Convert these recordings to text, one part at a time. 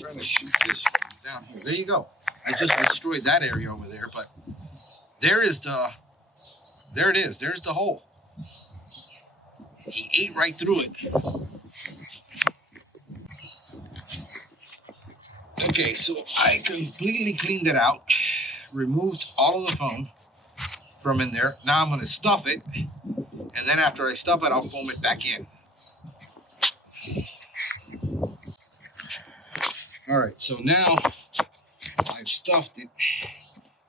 trying to shoot this down here. There you go. I just destroyed that area over there, but there it is. There's the hole. He ate right through it. Okay, so I completely cleaned it out, removed all of the foam from in there. Now I'm going to stuff it, and then after I stuff it, I'll foam it back in. All right, so now I've stuffed it.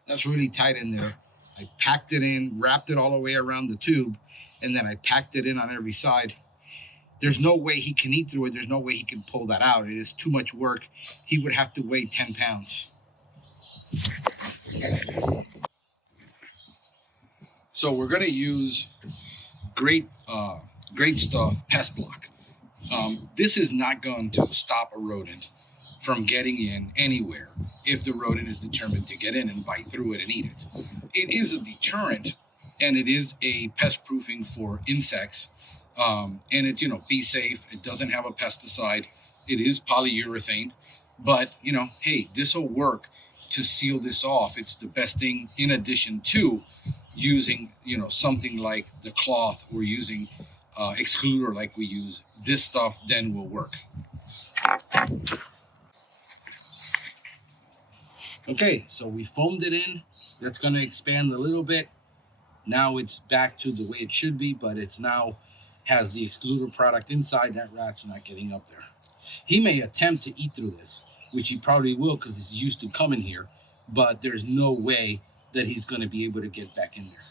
That's really tight in there. I packed it in, wrapped it all the way around the tube, and then I packed it in on every side. There's no way he can eat through it. There's no way he can pull that out. It is too much work. He would have to weigh 10 pounds. So we're going to use great stuff, Pest Block. This is not going to stop a rodent from getting in anywhere if the rodent is determined to get in and bite through it and eat it. It is a deterrent, and it is a pest proofing for insects. And it's, be safe. It doesn't have a pesticide. It is polyurethane, but hey, this will work to seal this off. It's the best thing in addition to using, something like the cloth or using excluder like we use. This stuff then will work. Okay, so we foamed it in. That's going to expand a little bit. Now it's back to the way it should be, but it's now has the excluder product inside. That rat's not getting up there. He may attempt to eat through this, which he probably will because he's used to coming here, but there's no way that he's going to be able to get back in there.